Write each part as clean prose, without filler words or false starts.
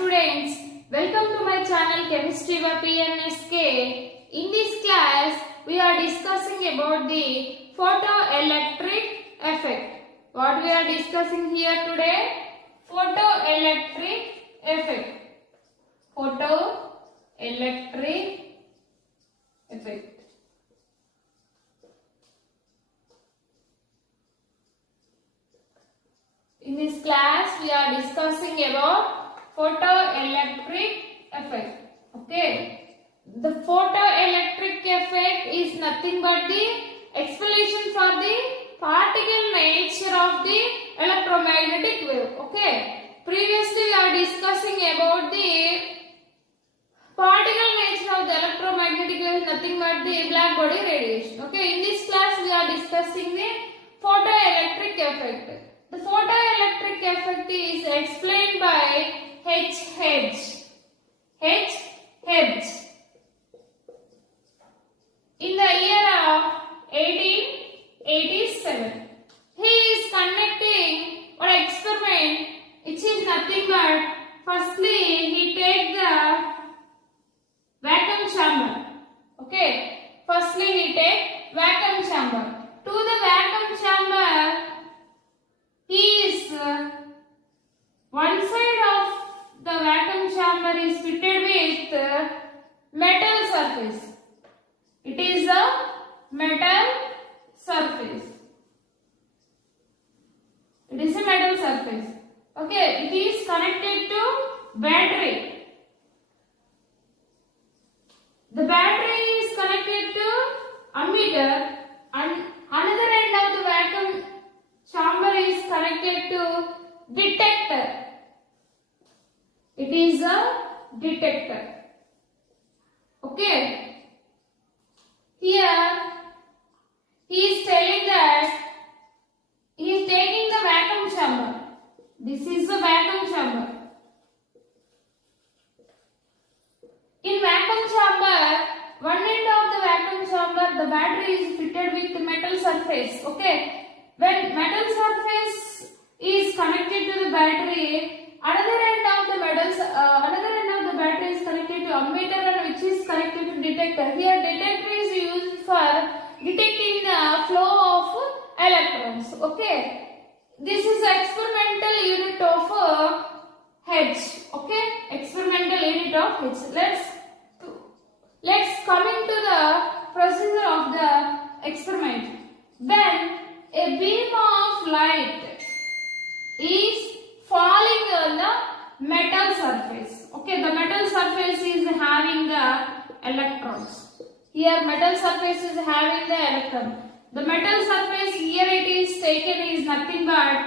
students, welcome to my channel Chemistry by PNSK. In this class, we are discussing about the photoelectric effect. What we are discussing here today? Photoelectric effect. Photoelectric effect. In this class, we are discussing about photoelectric effect. Okay. The photoelectric effect is nothing but the explanation for the particle nature of the electromagnetic wave. Okay. Previously, we are discussing about the particle nature of the electromagnetic wave is nothing but the black body radiation. Okay. In this class, we are discussing the photoelectric effect. The photoelectric effect is explained by Hertz. In the year of 1887, he is conducting an experiment which is nothing but firstly he takes the vacuum chamber. Okay, firstly he takes vacuum chamber. To the vacuum chamber, he is one side of the vacuum chamber is fitted with metal surface. It is a metal surface. It is a metal surface. Okay, it is connected to battery. The battery is connected to ammeter and another end of the vacuum chamber is connected to detector. It is a detector. Okay. Here he is telling that he is taking the vacuum chamber. This is the vacuum chamber. In vacuum chamber, one end of the vacuum chamber, the battery is fitted with the metal surface. Okay. When metal surface is connected to the battery, another end of the battery is connected to ammeter and which is connected to detector. Here detector is used for detecting the flow of electrons. Okay. This is experimental unit of Hertz. Okay. Experimental unit of Hertz. Let's come into the procedure of the experiment. When a beam of light is falling on the metal surface. Okay, the metal surface is having the electrons. Here metal surface is having the electron. The metal surface here it is taken is nothing but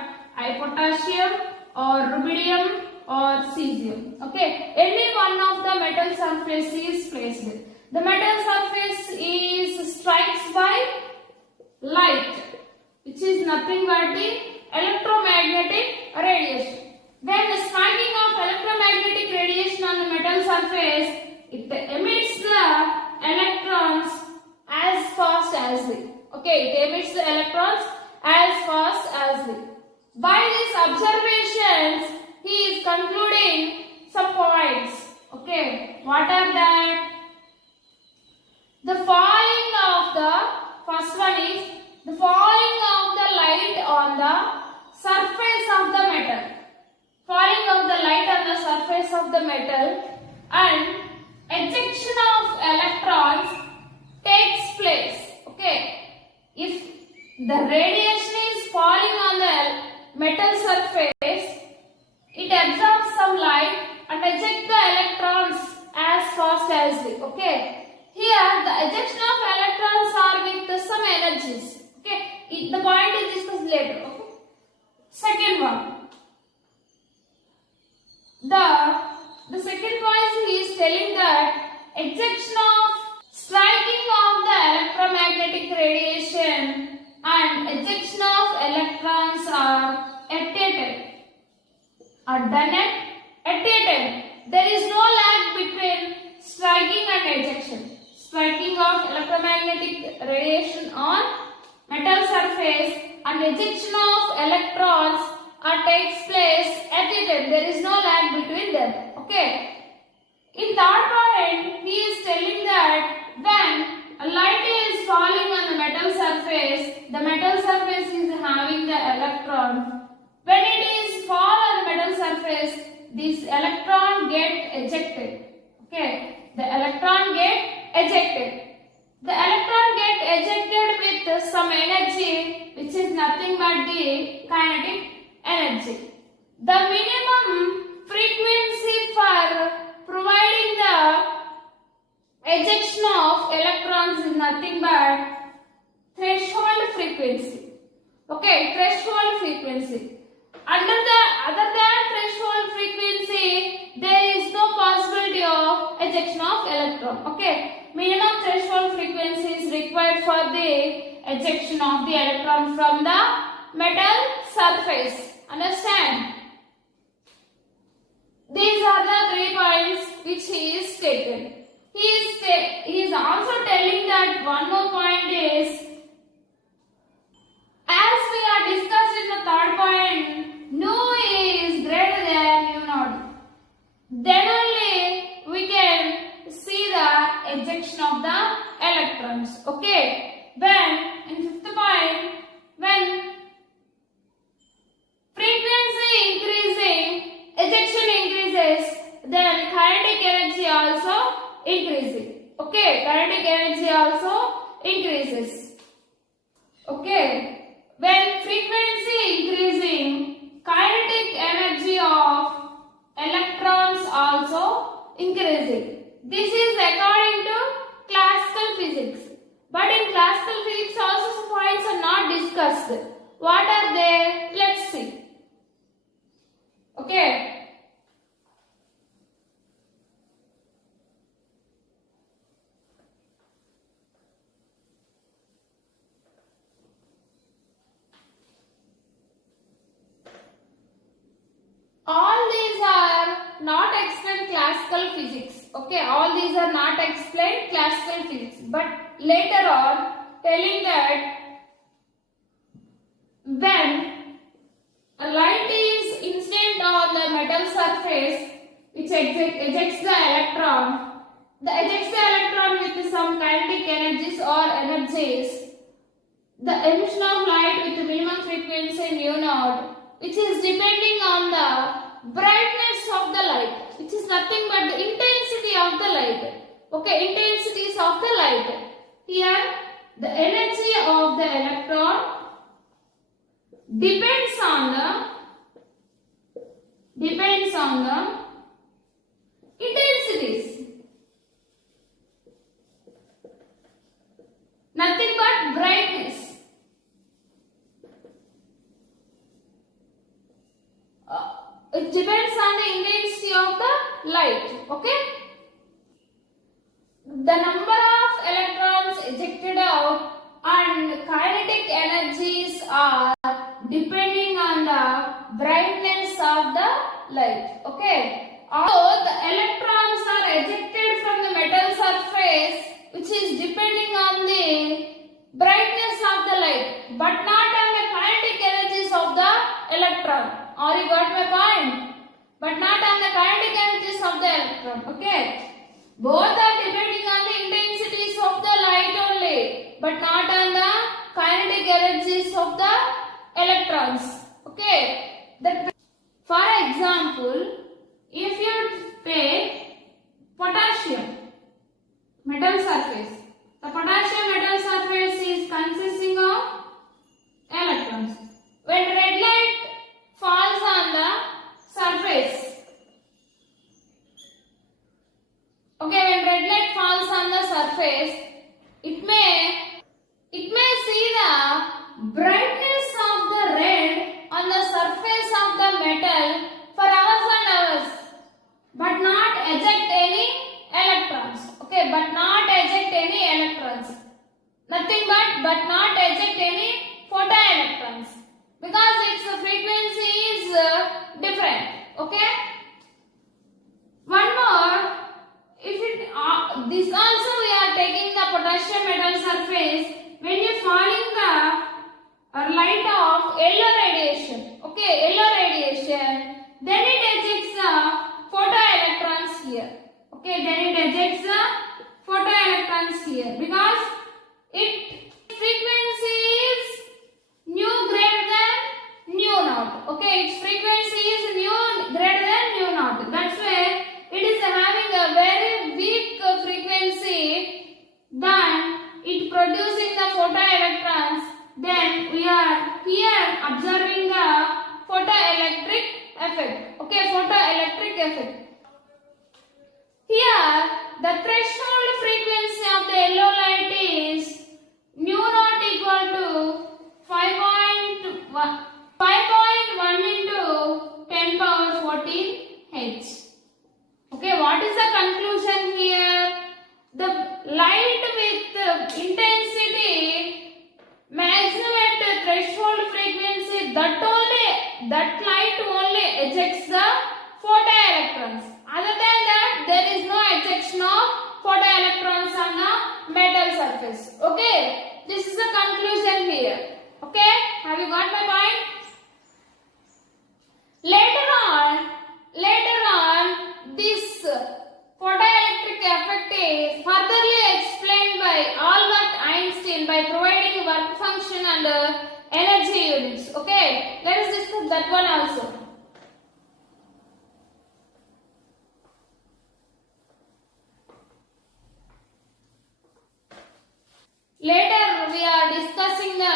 potassium or rubidium or cesium. Okay, any one of the metal surface is placed. The metal surface is strikes by light, which is nothing but the electromagnetic radiation. When the striking of electromagnetic radiation on the metal surface, it emits the electrons as fast as the. Okay, it emits the electrons as fast as the. By these observations, he is concluding some points. Okay, what are that? The falling of the first one is the falling of the light on the surface of the metal. Falling of the light on the surface of the metal and ejection of electrons takes place. Okay. If the radiation is falling on the metal surface, it absorbs some light and ejects the electrons as fast as the. Okay. Here the ejection of electrons are with some energies. Okay, the point is discussed later. Okay. Second one. The second point is telling that ejection of striking of the electromagnetic radiation and ejection of electrons are at a time. Are done at a time. There is no lag between striking and ejection. Striking of electromagnetic radiation on metal surface and ejection of electrons takes place at a time. There is no lag between them. Okay. Okay. In third point, he is telling that when a light is falling on the metal surface is having the electron. When it is fall on the metal surface, this electron get ejected. Okay, the electron get ejected. The electron get ejected with some energy, which is nothing but the kinetic energy. The minimum frequency for providing the ejection of electrons is nothing but threshold frequency. Okay, threshold frequency. Other than threshold frequency, there is no possibility of ejection of electron. Okay, minimum threshold frequency is required for the ejection of the electron from the metal surface. Understand? These are the 3 points which he is stated. He is also telling that one more point is, as we are discussed in the third point, nu is greater than nu naught. Then only we can see the ejection of the electrons. Okay. When in fifth point, when frequency increasing, ejection increases, then kinetic energy also increasing. Okay, kinetic energy also increases. Okay. When frequency increasing, kinetic energy of electrons also increasing. This is according to classical physics. But in classical physics also some points are not discussed. What are they? Let's see. Okay. All these are not explained classical physics. Okay, all these are not explained classical physics. But later on, telling that when a light is incident on the metal surface, which ejects the electron, ejects the electron with some kinetic energies or energies, the emission of light with the minimum frequency nu naught, which is depending on the brightness of the light, which is nothing but the intensity of the light. Okay, intensities of the light. Here, the energy of the electron depends on the intensities. Nothing but brightness. It depends on the intensity of the light. Okay. The number of electrons ejected out and kinetic energies are depending on the brightness of the light. Okay. Also, the electrons are ejected from the metal surface, which is depending on the brightness of the light, but not on the kinetic energies of the electron. Or you got my point? But not on the kinetic energies of the electron. Okay. Both are depending on the intensities of the light only, but not on the kinetic energies of the electrons. Okay. For example, if you take potassium metal surface, the potassium metal surface is consisting of electrons. When red light falls on the surface, okay, when red light falls on the surface, it may see the brightness of the red on the surface of the metal for hours and hours, but not eject any electrons. Okay, but not eject any electrons. Nothing but not eject any photoelectrons, because its frequency is different. Okay. One more. If it this also we are taking the potassium metal surface, when you falling the light of yellow radiation, okay, yellow radiation, then it ejects the photoelectrons Okay, then it ejects the photoelectrons here because its frequency is nu greater than nu naught. Okay, its frequency is nu greater than nu naught. That's why it is having a very weak frequency than it producing the photoelectrons. Then we are here observing the photoelectric effect. Okay, photoelectric effect. Here the threshold frequency of the yellow light is nu naught equal to 5.1 into 10 power 14 H. Okay, what is the conclusion here? The light with intensity maximum at threshold frequency, that light only ejects the photoelectrons. Other than that, there is no ejection of photoelectrons on the metal surface. Okay, this is the conclusion here. Okay, have you got my point? Later on, this photoelectric effect is furtherly explained by Albert Einstein by providing work function and energy units. Okay, let us discuss that one also. Later we are discussing the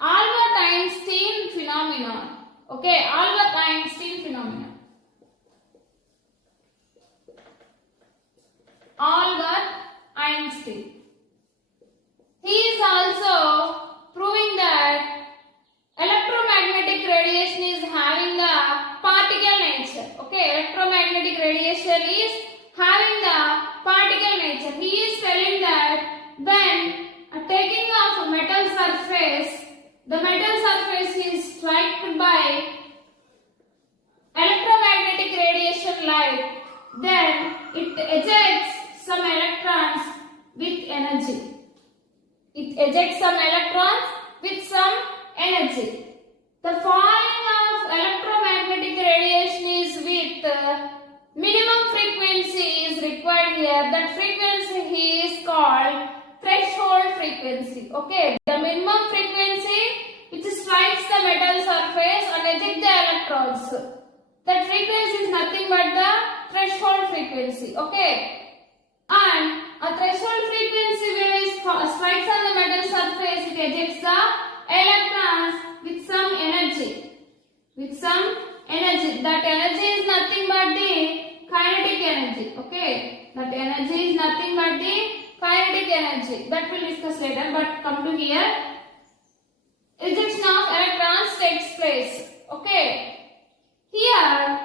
Albert Einstein phenomenon. Okay, Albert Einstein phenomenon. Albert Einstein. He is also proving that electromagnetic radiation is having the particle nature. Okay, electromagnetic radiation is having the particle nature. He is telling that when taking off a metal surface, the metal surface is struck by electromagnetic radiation light, then it ejects some electrons with energy. It ejects some electrons with some energy. The falling of electromagnetic radiation is with minimum frequency is required here. That frequency is called threshold frequency. Okay, the minimum frequency which strikes the metal surface and ejects the electrons. That frequency is nothing but the threshold frequency. Okay, and a threshold frequency wave strikes on the metal surface. It ejects the electrons with some energy. That energy is nothing but the kinetic energy. Okay, that energy is nothing but the kinetic energy. That we'll discuss later. But come to here, ejection of electrons takes place. Okay, here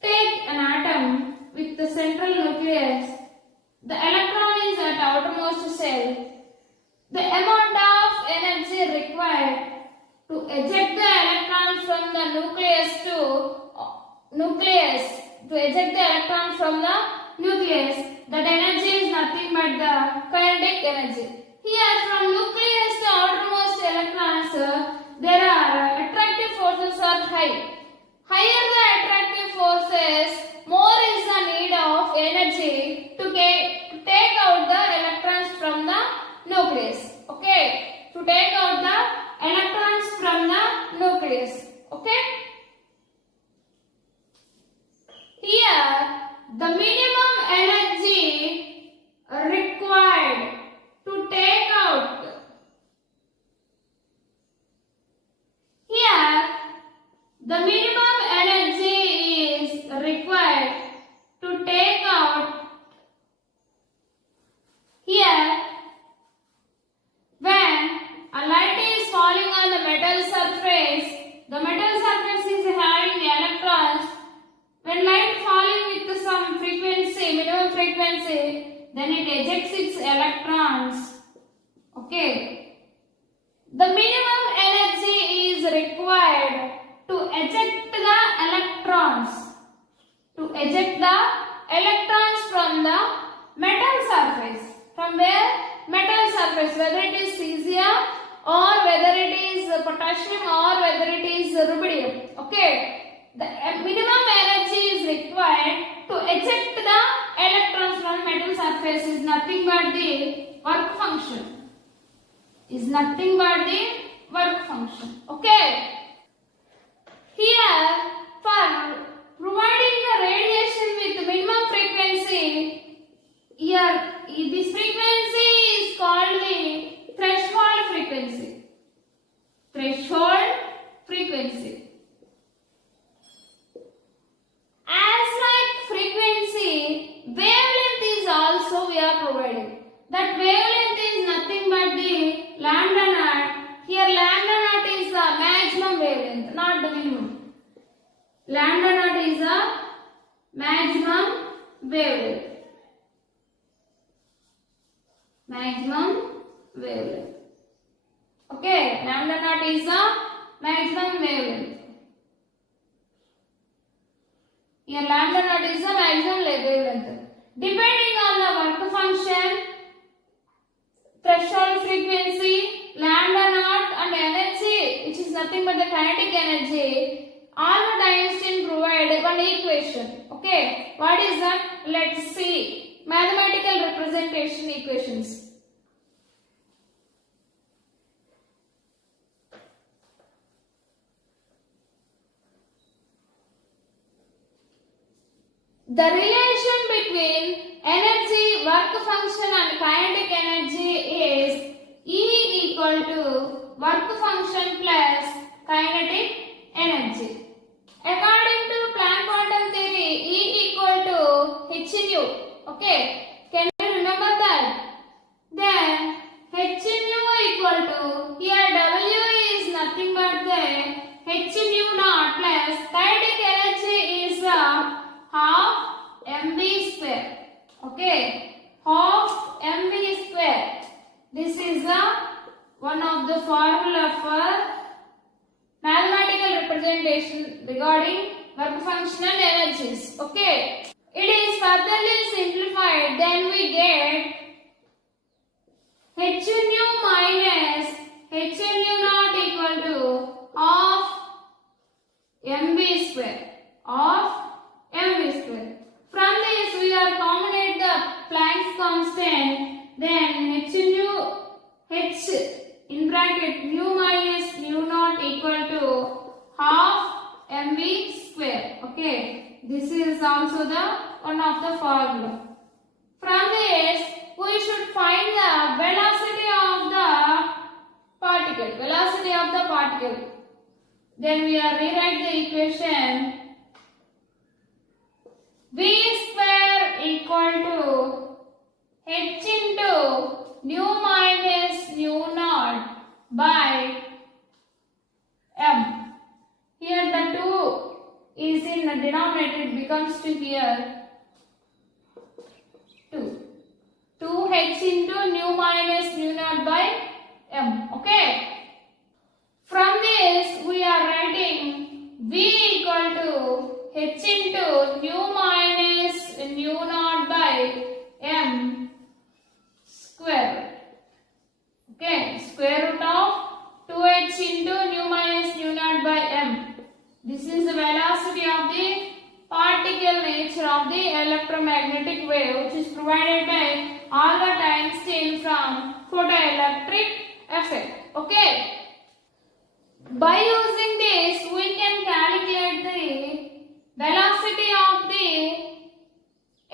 take an atom with the central nucleus. The electron is at outermost shell. The amount of energy required to eject the electron from the nucleus that energy is nothing but the kinetic energy. Here from nucleus to outermost electrons, there are attractive forces are high. Higher the attractive forces, more is the need of energy to take out the electrons from the nucleus. Okay, to take out the electrons from the nucleus. Okay, here the minimum energy required to take out. Here the minimum energy is required to take out. Here when a light is falling on the metal surface, the metal surface is having electrons. When light falling with some frequency, minimum frequency, then it ejects its electrons. Okay, the minimum energy is required to eject the electrons. From the metal surface. From where? Metal surface, whether it is cesium or whether it is potassium or whether it is rubidium. Okay, the minimum energy is required to nothing but the work function. Is nothing but the work function. Okay. Here, for providing the radiation with minimum frequency, here this frequency is called the threshold frequency. Threshold frequency. As like frequency, wavelength is also we are providing. That wavelength is nothing but the lambda naught. Here lambda naught is the maximum wavelength, not the minimum. Lambda naught is the maximum wavelength. Maximum wavelength. Okay, lambda naught is the maximum wavelength. Here lambda naught is the maximum wavelength. Depending on the work function, threshold frequency, lambda naught and energy, which is nothing but the kinetic energy, Albert Einstein provided one equation. Okay, what is that? Let's see. Mathematical representation equations. The relation between energy, work function and kinetic energy is E equal to work function plus kinetic energy. According to Planck quantum theory, E equal to h nu. Okay, can you remember that? Then h nu equal to, here W is nothing but the h nu naught plus kinetic energy is half mv square. Okay, half mv square. This is one of the formula for mathematical representation regarding work function and energies. Okay, it is furtherly simplified. Then we get h nu minus h nu naught equal to half mv square. Half mv square. From this we are combinate the Planck's constant. Then h nu h in bracket nu minus nu naught equal to half mv square. Okay, this is also the one of the formula. From this we should find the velocity of the particle. Velocity of the particle. Then we are rewrite the equation. V square equal to h into nu minus nu naught by m. Here the 2 is in the denominator, it becomes to here 2. 2h into nu minus nu naught by m. Okay. From this we are writing V equal to h into nu minus nu naught by m square. Okay, square root of 2h into nu minus nu naught by m. This is the velocity of the particle nature of the electromagnetic wave, which is provided by Albert Einstein from photoelectric effect. Okay. By using this, we can calculate the velocity of the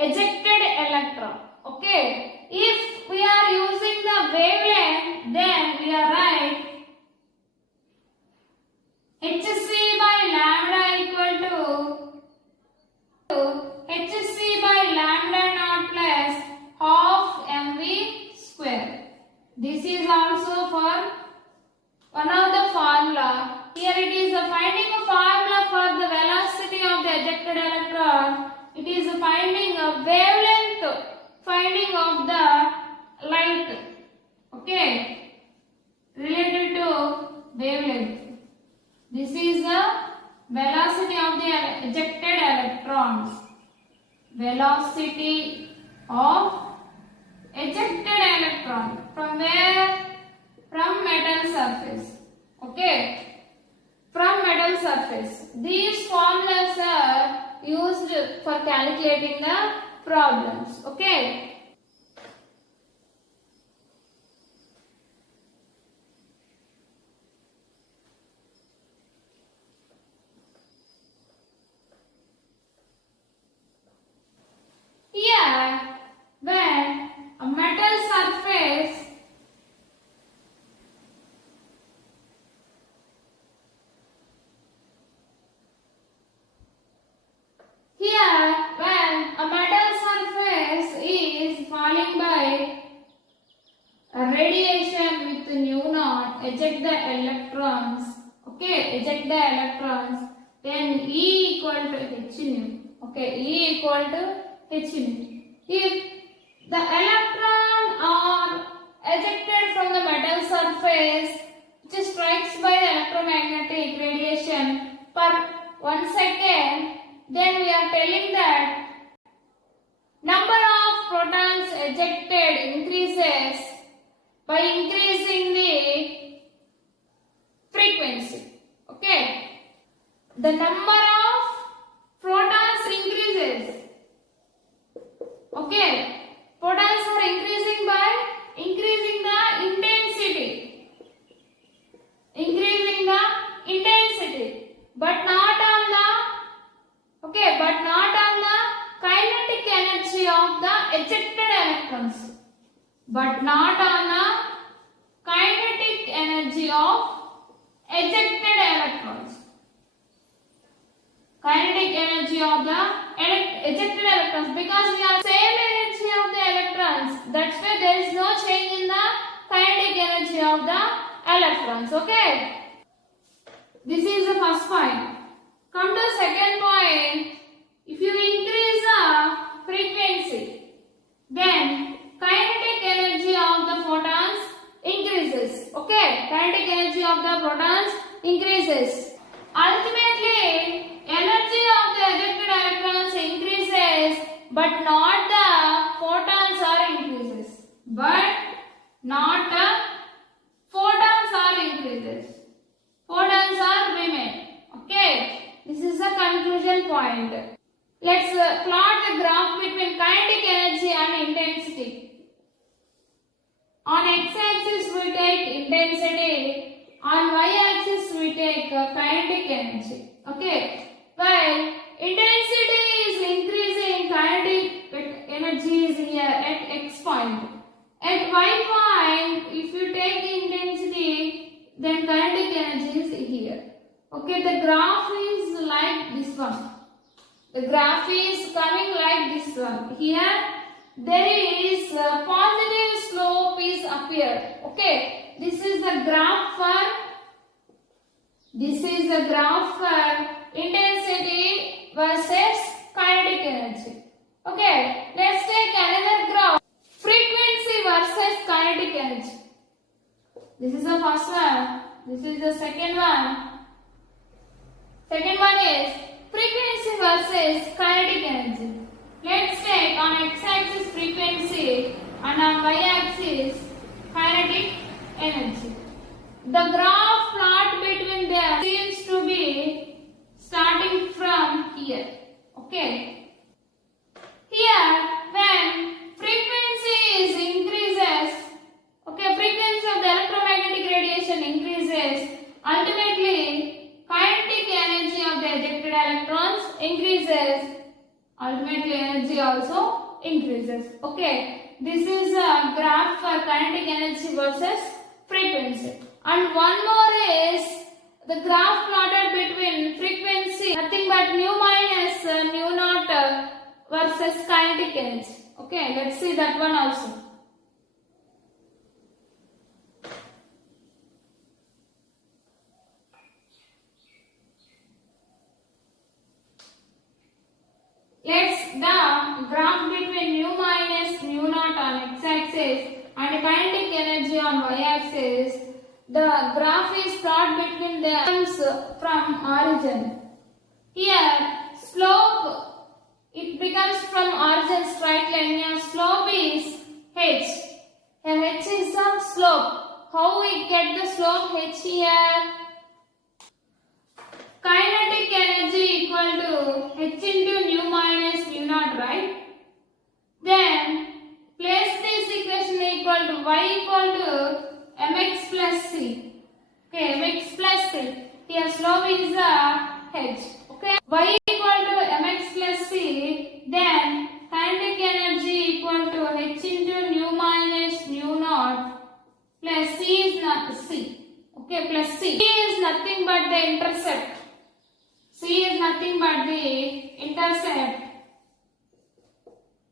ejected electron. Okay. If we are using the wavelength, then we are right hc by lambda equal to hc by lambda naught plus half mv square. This is also for one of the formula. Here it is the finding a formula for the velocity of the ejected electron. It is the finding a wavelength, finding of the light. Okay, related to wavelength. This is the velocity of the ejected electrons. Velocity of ejected electron. From where? From metal surface. Okay. From metal surface. These formulas are used for calculating the problems. Okay. eject the electrons. Okay, eject the electrons. Then E equal to H nu. Okay, E equal to H nu. If the electron are ejected from the metal surface which strikes by the electromagnetic radiation per 1 second, then we are telling that number of protons ejected increases by increasing the frequency. Okay, the number of protons increases. Okay, protons are increasing by increasing the intensity. Increasing the intensity, but not on the, okay, but not on the kinetic energy of the ejected electrons. But not on the kinetic energy of ejected electrons. Kinetic energy of the ejected electrons, because we have same energy of the electrons. That's why there is no change in the kinetic energy of the electrons. Okay. This is the first point. Come to second point. If you increase the frequency, then kinetic energy of the photons increases. Okay, kinetic energy of the protons increases. Ultimately, energy of the ejected electrons increases, but not the photons are increases. But not the photons are increases. Photons are remain. Okay, this is the conclusion point. Let's plot the graph between kinetic energy and intensity. On x-axis we take intensity, on y-axis we take kinetic energy. Okay, while intensity is increasing, kinetic energy is here at x point. At y point, if you take intensity, then kinetic energy is here. Okay, the graph is like this one. The graph is coming like this one. Here there is a positive slope is appeared. Okay, this is the graph for intensity versus kinetic energy. Okay, let's take another graph. Frequency versus kinetic energy. This is the first one. This is the second one. Second one is frequency versus kinetic energy. Let's take on x-axis frequency and on y-axis kinetic energy. The graph plot between them seems to be starting from here. Okay. Here, when frequency is increases, okay, frequency of the electromagnetic radiation increases, ultimately kinetic energy of the ejected electrons increases, ultimately energy also increases. Okay, this is a graph for kinetic energy versus frequency. And one more is the graph plotted between frequency, nothing but nu minus nu naught versus kinetic energy. Okay, let's see that one also. Let's the graph between nu minus nu naught on x-axis and kinetic energy on y-axis. The graph is plotted between them from origin. Here, slope, it becomes from origin straight line. Here, slope is h. Here, h is the slope. How we get the slope h here? Kinetic energy equal to h into nu minus nu naught, right? Then, place this equation equal to y equal to mx plus c. Okay, mx plus c. Here slope is h. Okay, y equal to mx plus c. Then kinetic energy equal to h into nu minus nu naught plus c is not c. Okay, plus c. C is nothing but the intercept. C is nothing but the intercept,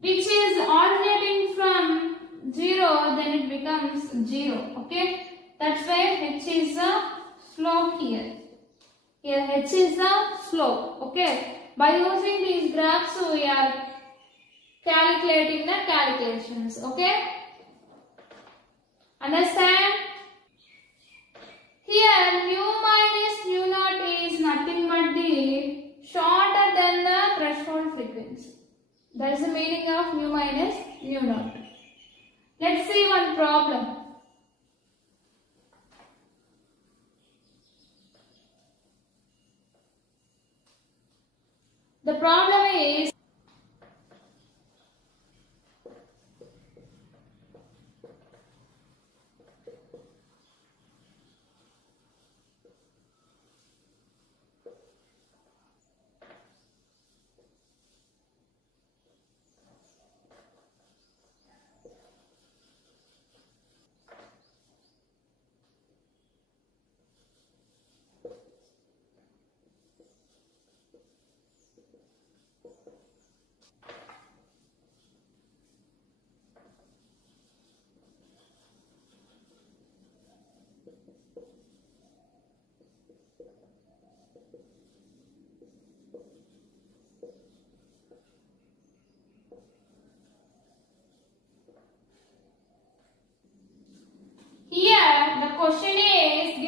which is originating from 0, then it becomes 0. Okay, That's why h is the slope here. Here h is the slope. Okay. By using these graphs, we are calculating the calculations. Okay. Understand? Here mu minus mu naught is nothing but the shorter than the threshold frequency. That is the meaning of mu minus mu naught. Let's see one problem. The problem is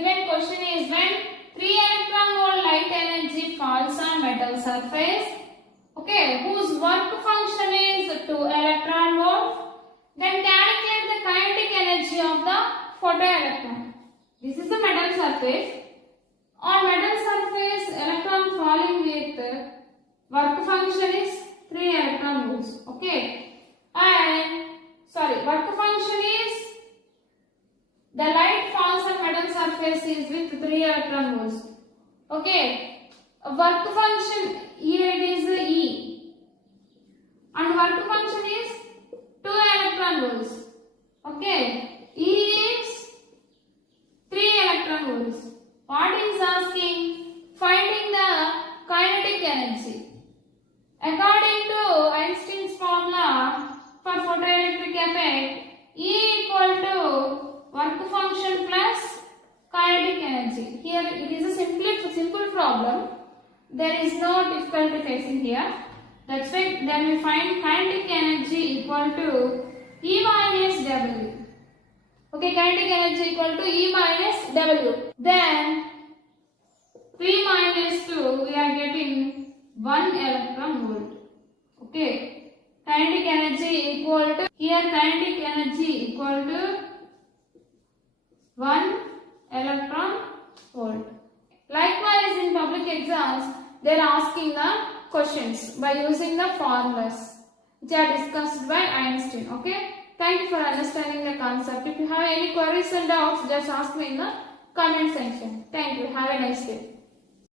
given question is when 3 electron volt light energy falls on metal surface, okay, whose work function is 2 electron volt, then calculate the kinetic energy of the photoelectron. This is the metal surface. On metal surface, electron falling with work function is 3 electron volts, okay, and work function is the light falls on metal surface is with 3 electron volts. Okay. Work function here it is E. And work function is 2 electron volts. Okay. E is 3 electron volts. What is asking? Finding the kinetic energy. According to Einstein's formula for photoelectric effect, E equal to work function plus kinetic energy. Here it is a simple problem. There is no difficulty facing here. That's why then we find kinetic energy equal to E minus W. Okay, kinetic energy equal to E minus W. Then 3 minus 2 we are getting 1 electron volt. Okay, kinetic energy equal to, here kinetic energy equal to 1 electron volt. Likewise, in public exams, they are asking the questions by using the formulas which are discussed by Einstein. Okay. Thank you for understanding the concept. If you have any queries and doubts, just ask me in the comment section. Thank you. Have a nice day.